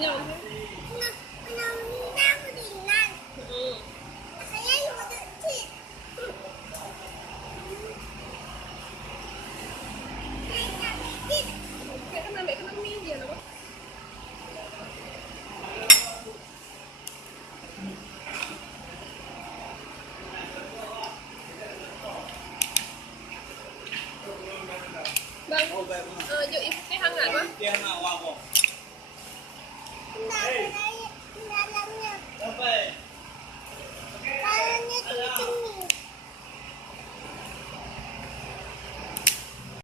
nhau thế. Nó đang có đỉnh này. Ừ. Cái này có tự chỉ. Này là cái gì? Mẹ cái nó miếng gì nữa. Vâng. Giờ im cái hăng lại quá. Này.